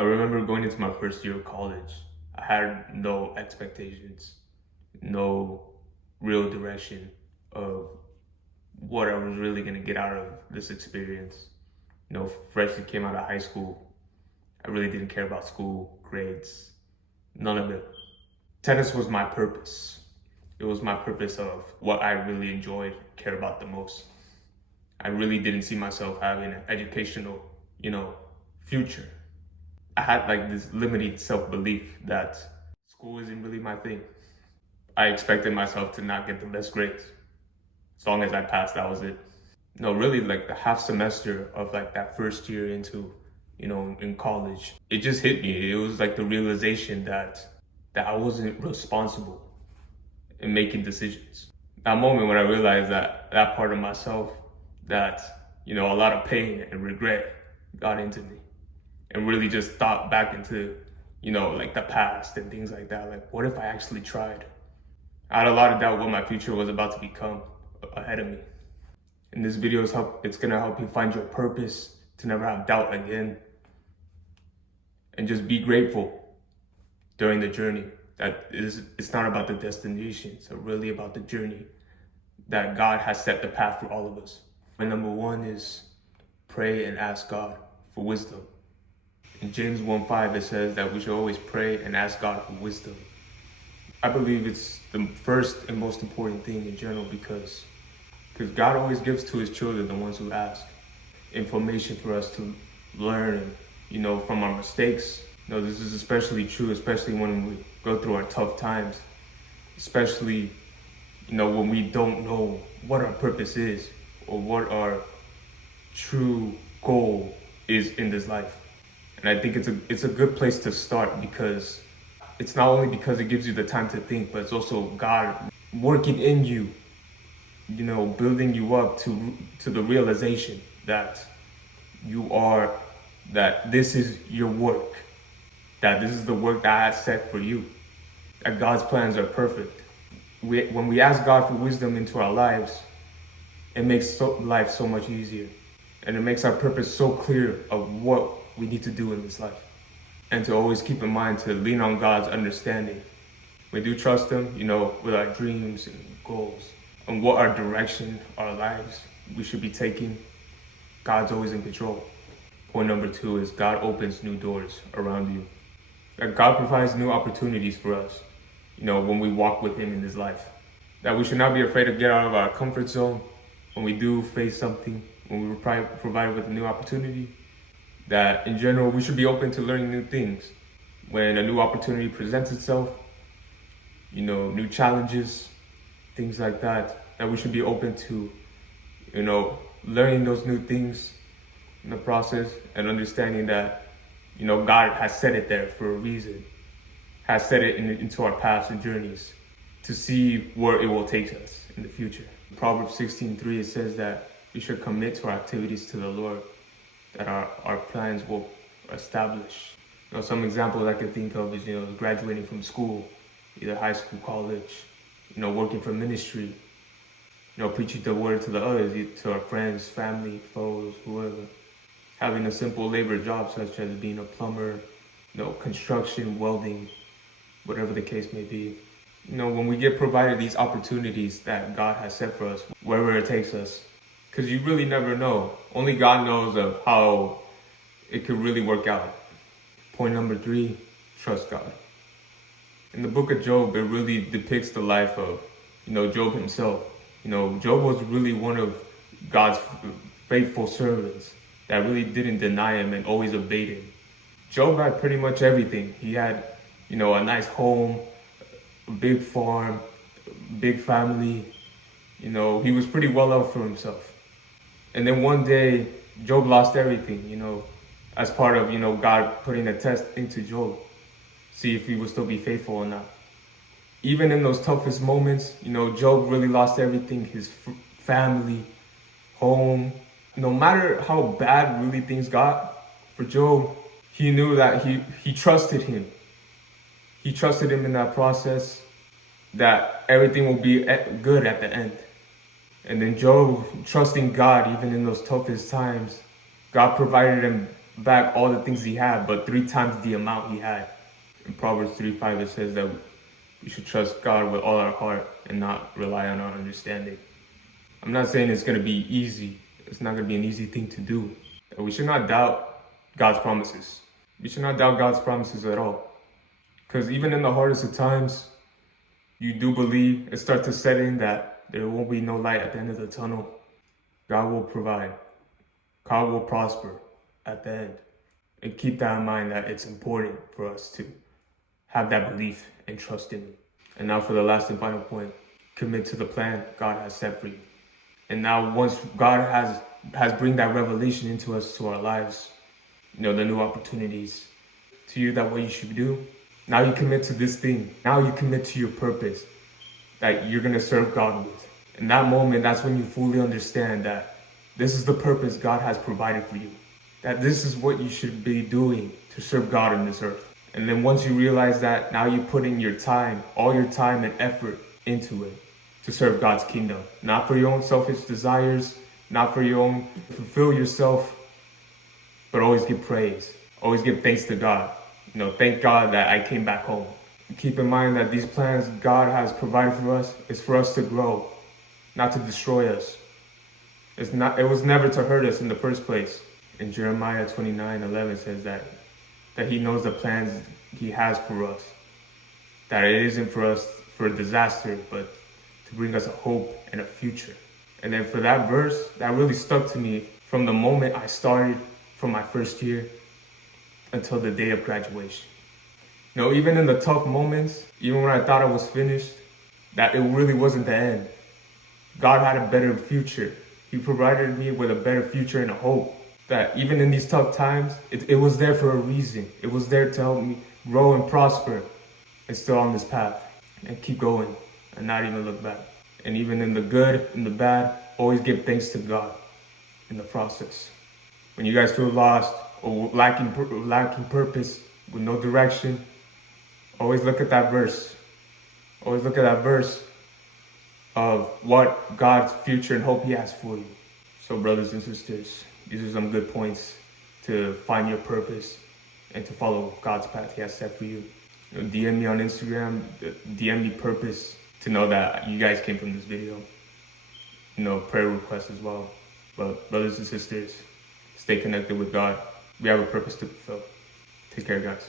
I remember going into my first year of college. I had no expectations, no real direction of what I was really going to get out of this experience. Freshly came out of high school. I really didn't care about school, grades, none of it. Tennis was my purpose. It was my purpose of what I really enjoyed, care about the most. I really didn't see myself having an educational, future. I had like this limited self-belief that school isn't really my thing. I expected myself to not get the best grades. As long as I passed, that was it. No, really like the half semester of like that first year into, in college, it just hit me. It was like the realization that I wasn't responsible in making decisions. That moment when I realized that part of myself, that, a lot of pain and regret got into me and really just thought back into, like the past and things like that. Like, what if I actually tried? I had a lot of doubt what my future was about to become ahead of me. And this video it's gonna help you find your purpose, to never have doubt again, and just be grateful during the journey. It's not about the destination, it's really about the journey that God has set the path for all of us. And number one is pray and ask God for wisdom. In James 1:5, it says that we should always pray and ask God for wisdom. I believe it's the first and most important thing in general because God always gives to his children, the ones who ask, information for us to learn, from our mistakes. This is especially true, especially when we go through our tough times, especially, when we don't know what our purpose is or what our true goal is in this life. And I think it's a good place to start, because it's not only because it gives you the time to think, but it's also God working in you, building you up to the realization that that this is your work, that this is the work that I have set for you, that God's plans are perfect. When we ask God for wisdom into our lives, it makes life so much easier. And it makes our purpose so clear of what we need to do in this life. And to always keep in mind to lean on God's understanding. We do trust him, with our dreams and goals and what our direction, our lives we should be taking. God's always in control. Point number two is God opens new doors around you. That God provides new opportunities for us, when we walk with him in this life. That we should not be afraid to get out of our comfort zone when we do face something, when we were provided with a new opportunity. That in general, we should be open to learning new things. When a new opportunity presents itself, new challenges, things like that we should be open to, learning those new things in the process, and understanding that, God has set it there for a reason, has set it into our paths and journeys to see where it will take us in the future. Proverbs 16:3, it says that we should commit to our activities to the Lord, that our plans will establish. Some examples I could think of is, graduating from school, either high school, college, working for ministry, preaching the word to the others, to our friends, family, foes, whoever. Having a simple labor job such as being a plumber, construction, welding, whatever the case may be. When we get provided these opportunities that God has set for us, wherever it takes us, because you really never know. Only God knows of how it could really work out. Point number three, trust God. In the book of Job, it really depicts the life of, Job himself. Job was really one of God's faithful servants that really didn't deny him and always obeyed him. Job had pretty much everything. He had, a nice home, a big farm, big family. He was pretty well off for himself. And then one day, Job lost everything, as part of, God putting a test into Job, see if he would still be faithful or not. Even in those toughest moments, Job really lost everything, his family, home. No matter how bad really things got for Job, he knew that he trusted him. He trusted him in that process, that everything will be good at the end. And then Job, trusting God even in those toughest times, God provided him back all the things he had, but 3 times the amount he had. In Proverbs 3:5, it says that we should trust God with all our heart and not rely on our understanding. I'm not saying it's going to be easy. It's not going to be an easy thing to do. We should not doubt God's promises. We should not doubt God's promises at all. Because even in the hardest of times, you do believe and start to set in that there won't be no light at the end of the tunnel. God will provide. God will prosper at the end. And keep that in mind, that it's important for us to have that belief and trust in Him. And now for the last and final point, commit to the plan God has set for you. And now once God has bring that revelation into us, to our lives, the new opportunities to you, that what you should do, now you commit to this thing. Now you commit to your purpose that you're going to serve God with. In that moment, that's when you fully understand that this is the purpose God has provided for you. That this is what you should be doing to serve God on this earth. And then once you realize that, now you put in your time, all your time and effort into it to serve God's kingdom. Not for your own selfish desires, not for your own, fulfill yourself, but always give praise. Always give thanks to God. Thank God that I came back home. Keep in mind that these plans God has provided for us is for us to grow, not to destroy us. It was never to hurt us in the first place. In Jeremiah 29:11 says that He knows the plans He has for us. That it isn't for us for disaster, but to bring us a hope and a future. And then for that verse, that really stuck to me from the moment I started from my first year until the day of graduation. Even in the tough moments, even when I thought I was finished, that it really wasn't the end. God had a better future. He provided me with a better future and a hope. That even in these tough times, it was there for a reason. It was there to help me grow and prosper and still on this path and keep going and not even look back. And even in the good and the bad, always give thanks to God in the process. When you guys feel lost or lacking purpose, with no direction, always look at that verse. Always look at that verse of what God's future and hope He has for you. So brothers and sisters, these are some good points to find your purpose and to follow God's path He has set for you. DM me on Instagram, DM me purpose to know that you guys came from this video. Prayer requests as well. But brothers and sisters, stay connected with God. We have a purpose to fulfill. Take care, guys.